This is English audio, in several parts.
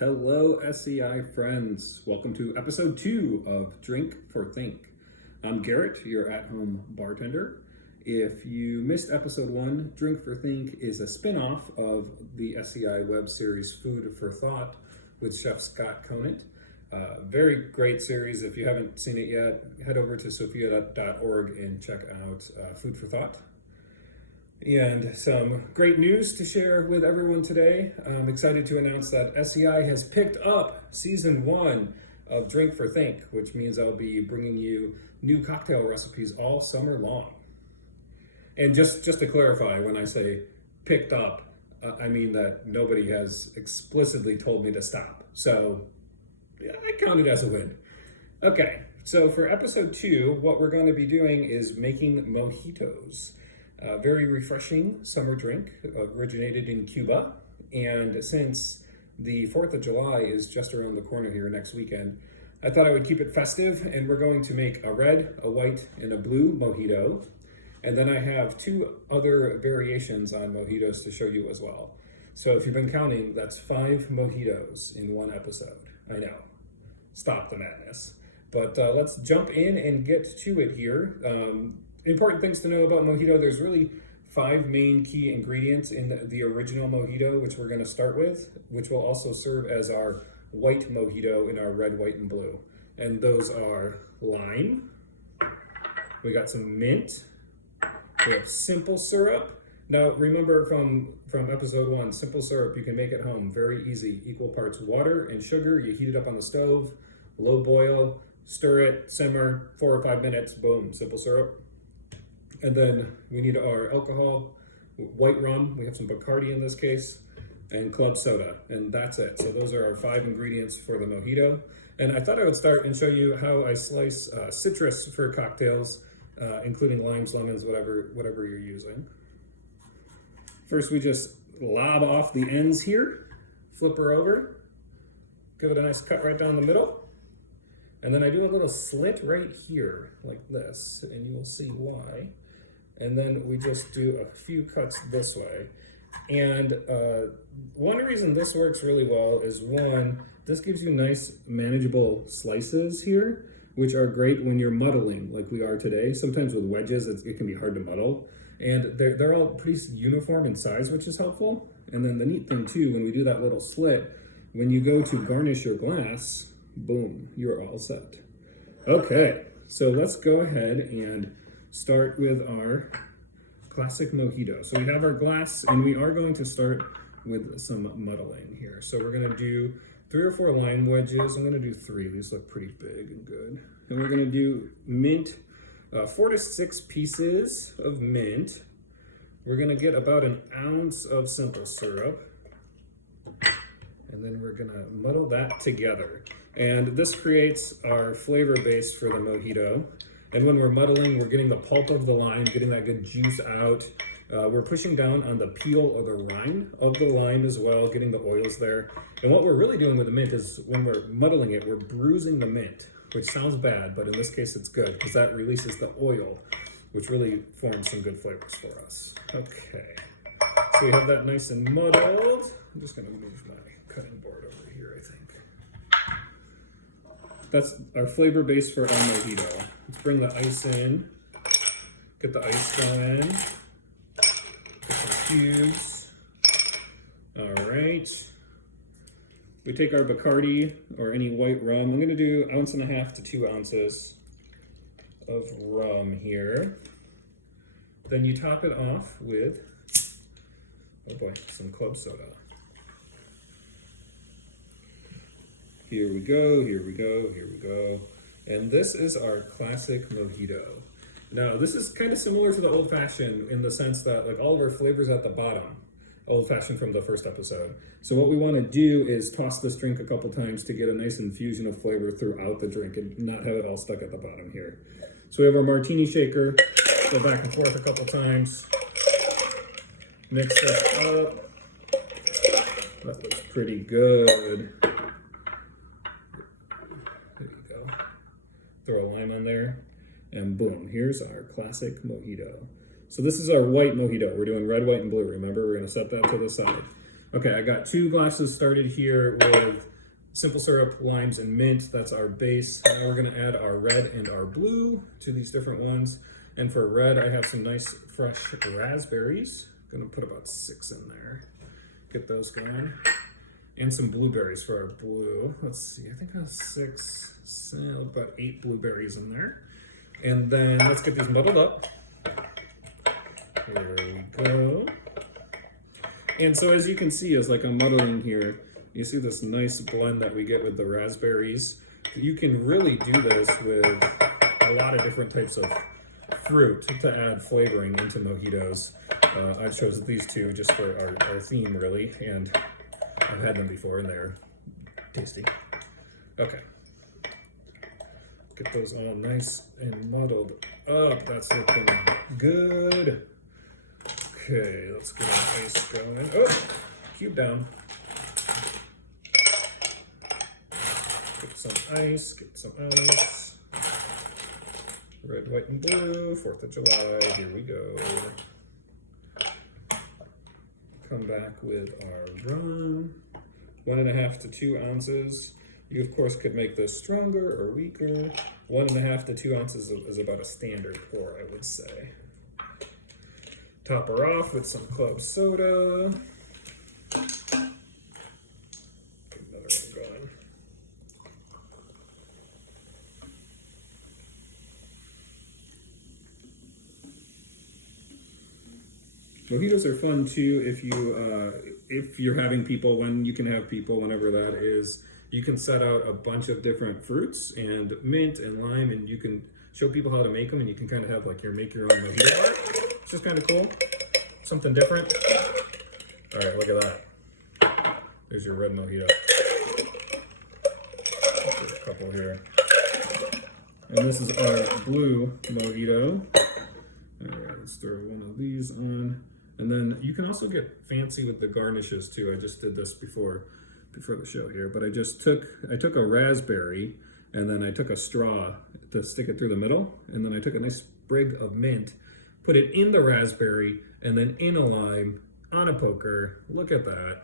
Hello, SCI friends. Welcome to episode 2 of Drink for Think. I'm Garrett, your at-home bartender. If you missed episode 1, Drink for Think is a spin-off of the SCI web series Food for Thought with Chef Scott Conant. Very great series. If you haven't seen it yet, head over to sophia.org and check out Food for Thought. And some great news to share with everyone today. I'm excited to announce that SCI has picked up season 1 of Drink for Think, which means I'll be bringing you new cocktail recipes all summer long. And just to clarify, when I say picked up, I mean that nobody has explicitly told me to stop. So yeah, I count it as a win. Okay, so for episode 2, what we're going to be doing is making mojitos. Very refreshing summer drink, originated in Cuba. And since the 4th of July is just around the corner here next weekend, I thought I would keep it festive, and we're going to make a red, a white, and a blue mojito. And then I have 2 other variations on mojitos to show you as well. So if you've been counting, that's 5 mojitos in one episode. I know. Stop the madness. But let's jump in and get to it here. Important things to know about mojito: there's really 5 main key ingredients in the original mojito, which we're going to start with, which will also serve as our white mojito in our red, white, and blue. And those are lime, we got some mint, we have simple syrup. Now remember from episode 1, simple syrup you can make at home, very easy. Equal parts water and sugar. You heat it up on the stove, low boil, stir it, simmer, 4 or 5 minutes, boom, simple syrup. And then we need our alcohol, white rum, we have some Bacardi in this case, and club soda, and that's it. So those are our 5 ingredients for the mojito. And I thought I would start and show you how I slice citrus for cocktails, including limes, lemons, whatever you're using. First, we just lob off the ends here, flip her over, give it a nice cut right down the middle. And then I do a little slit right here, like this, and you will see why. And then we just do a few cuts this way. And one reason this works really well is, one, this gives you nice manageable slices here, which are great when you're muddling like we are today. Sometimes with wedges, it can be hard to muddle. And they're all pretty uniform in size, which is helpful. And then the neat thing too, when we do that little slit, when you go to garnish your glass, boom, you're all set. Okay, so let's go ahead and start with our classic mojito. So we have our glass, and we are going to start with some muddling here. So we're gonna do 3 or 4 lime wedges. I'm gonna do 3, these look pretty big and good. And we're gonna do mint, 4 to 6 pieces of mint. We're gonna get about an ounce of simple syrup. And then we're gonna muddle that together. And this creates our flavor base for the mojito. And when we're muddling, we're getting the pulp of the lime, getting that good juice out. We're pushing down on the peel or the rind of the lime as well, getting the oils there. And what we're really doing with the mint is, when we're muddling it, we're bruising the mint, which sounds bad, but in this case it's good because that releases the oil, which really forms some good flavors for us. Okay, so we have that nice and muddled. I'm just gonna move my cutting board over here, I think. That's our flavor base for our mojito. Let's bring the ice in, get the ice going, get some cubes. All right. We take our Bacardi or any white rum. I'm gonna do 1.5 ounces to 2 ounces of rum here. Then you top it off with, oh boy, some club soda. Here we go, here we go, here we go. And this is our classic mojito. Now, this is kind of similar to the old fashioned in the sense that like all of our flavors at the bottom, old fashioned from the first episode. So what we want to do is toss this drink a couple times to get a nice infusion of flavor throughout the drink and not have it all stuck at the bottom here. So we have our martini shaker, go back and forth a couple times, mix this up. That looks pretty good. Throw a lime on there, and boom, here's our classic mojito. So this is our white mojito. We're doing red, white, and blue. Remember, we're gonna set that to the side. Okay, I got 2 glasses started here with simple syrup, limes, and mint. That's our base. Now we're gonna add our red and our blue to these different ones. And for red, I have some nice fresh raspberries. Gonna put about 6 in there. Get those going. And some blueberries for our blue. Let's see, I think I have 6, so about 8 blueberries in there. And then let's get these muddled up. Here we go. And so as you can see, as like I'm muddling here, you see this nice blend that we get with the raspberries. You can really do this with a lot of different types of fruit to add flavoring into mojitos. I chose these 2 just for our theme, really, and I've had them before and they're tasty. Okay. Get those all nice and muddled up. That's looking good. Okay, let's get our ice going. Oh, cube down. Get some ice, Red, white, and blue, 4th of July, here we go. Come back with our rum, 1.5 to 2 ounces. You of course could make this stronger or weaker. 1.5 to 2 ounces is about a standard pour, I would say. Top her off with some club soda. Get another one going. Mojitos are fun too if you're having people, when you can have people, whenever that is. You can set out a bunch of different fruits and mint and lime, and you can show people how to make them, and you can kind of have like your make your own mojito bar. It's just kind of cool, something different. All right, look at that. There's your red mojito. There's a couple here. And this is our blue mojito. All right, let's throw one of these on. And then you can also get fancy with the garnishes too. I just did this before the show here, but I took a raspberry and then I took a straw to stick it through the middle, and then I took a nice sprig of mint, put it in the raspberry, and then in a lime on a poker. Look at that.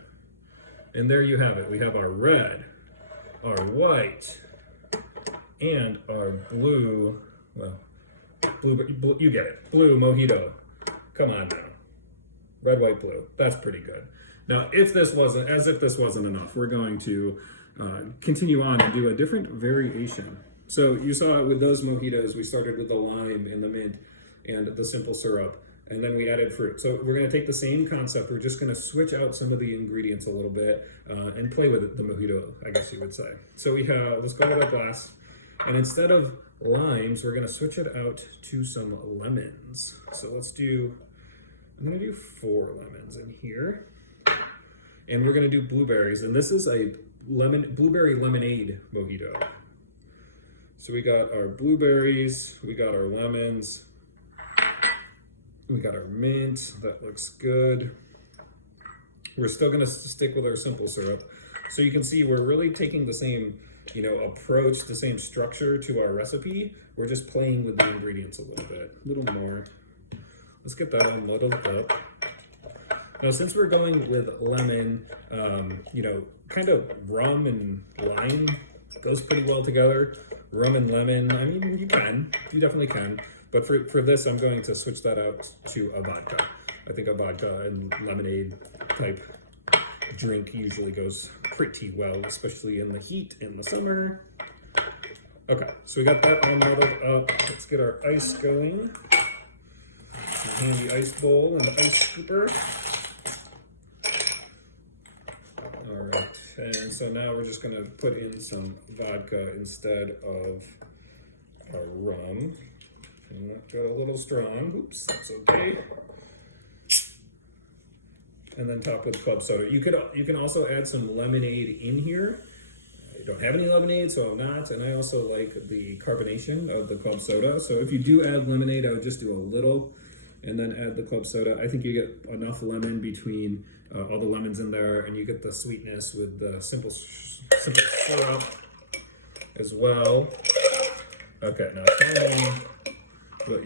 And there you have it. We have our red, our white, and our blue, well, blue, you get it, blue mojito. Come on now. Red, white, blue. That's pretty good. Now, if this wasn't enough, we're going to continue on and do a different variation. So you saw with those mojitos, we started with the lime and the mint and the simple syrup, and then we added fruit. So we're going to take the same concept. We're just going to switch out some of the ingredients a little bit and play with it, the mojito, I guess you would say. So we have, let's go with our glass. And instead of limes, we're going to switch it out to some lemons. So I'm going to do 4 lemons in here. And we're going to do blueberries. And this is a blueberry lemonade mojito. So we got our blueberries, we got our lemons, we got our mint. That looks good. We're still going to stick with our simple syrup. So you can see we're really taking the same, approach, the same structure to our recipe. We're just playing with the ingredients a little more. Let's get that all muddled up. Now, since we're going with lemon, kind of rum and lime goes pretty well together. Rum and lemon, I mean, you definitely can. But for this, I'm going to switch that out to a vodka. I think a vodka and lemonade type drink usually goes pretty well, especially in the heat in the summer. Okay, so we got that all muddled up. Let's get our ice going. Some handy ice bowl and ice scooper. All right, and so now we're just gonna put in some vodka instead of our rum. And that got a little strong. Oops, that's okay. And then top with club soda. You can also add some lemonade in here. I don't have any lemonade, so I'm not. And I also like the carbonation of the club soda. So if you do add lemonade, I would just do a little and then add the club soda. I think you get enough lemon between all the lemons in there, and you get the sweetness with the simple syrup as well. Okay, now tell me what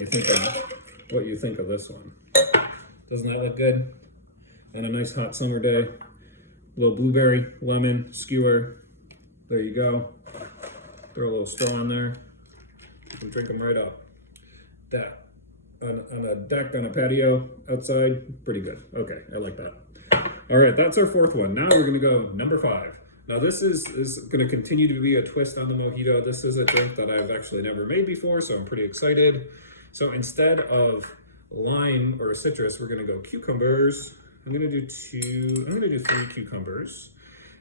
you think of this one. Doesn't that look good? And a nice hot summer day. little blueberry, lemon, skewer. There you go. Throw a little straw in there. You can drink them right up. That on a deck on a patio outside, pretty good. Okay, I like that. All right, that's our fourth one. Now we're gonna go number 5. Now this is gonna continue to be a twist on the mojito. This is a drink that I've actually never made before, so I'm pretty excited. So instead of lime or citrus, we're gonna go cucumbers. I'm gonna do 3 cucumbers.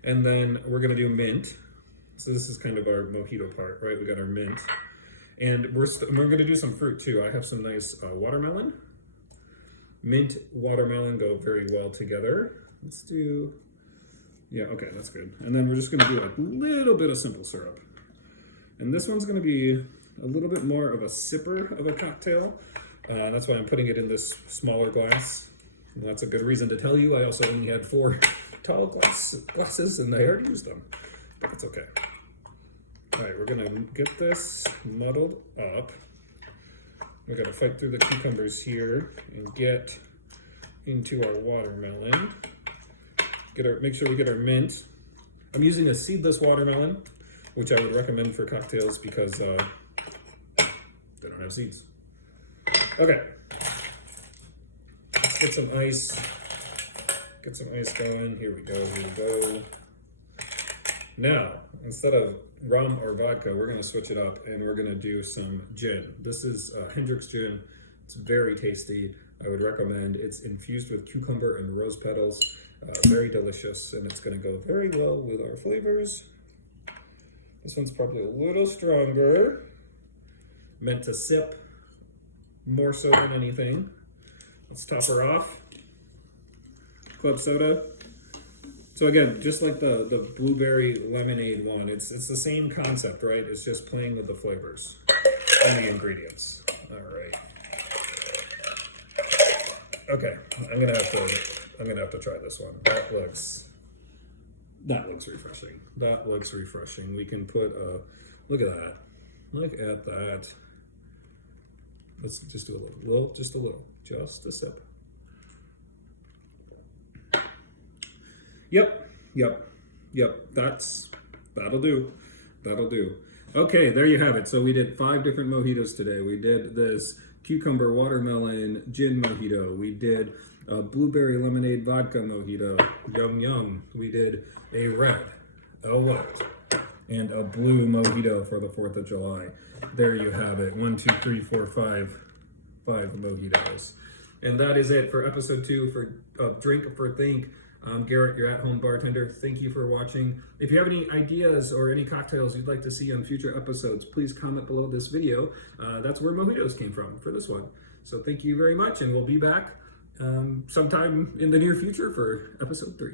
And then we're gonna do mint. So this is kind of our mojito part, right? We got our mint. And we're gonna do some fruit too. I have some nice watermelon. Mint, watermelon go very well together. Let's do, yeah, okay, that's good. And then we're just gonna do a little bit of simple syrup. And this one's gonna be a little bit more of a sipper of a cocktail. That's why I'm putting it in this smaller glass. And that's a good reason to tell you. I also only had 4 tall glasses and I already used them, but that's okay. All right, we're gonna get this muddled up. We're gonna fight through the cucumbers here and get into our watermelon. Make sure we get our mint. I'm using a seedless watermelon, which I would recommend for cocktails because they don't have seeds. Okay, let's get some ice. Get some ice going. Here we go. Now, instead of rum or vodka, we're gonna switch it up and we're gonna do some gin. This is Hendrick's gin. It's very tasty. I would recommend. It's infused with cucumber and rose petals. Very delicious, and it's gonna go very well with our flavors. This one's probably a little stronger. Meant to sip more so than anything. Let's top her off. Club soda. So again, just like the blueberry lemonade one, it's the same concept, right? It's just playing with the flavors and the ingredients. All right. Okay, I'm gonna have to try this one. That looks refreshing. That looks refreshing. We can put look at that. Look at that. Let's just do just a sip. Yep. That'll do. Okay, there you have it. So we did 5 different mojitos today. We did this cucumber watermelon gin mojito. We did a blueberry lemonade vodka mojito. Yum. We did a red, a white, and a blue mojito for the 4th of July. There you have it. 1, 2, 3, 4, 5 mojitos. And that is it for episode 2 for Drink for Think. I'm Garrett, your at-home bartender. Thank you for watching. If you have any ideas or any cocktails you'd like to see on future episodes, please comment below this video. That's where mojitos came from for this one. So thank you very much, and we'll be back sometime in the near future for episode 3.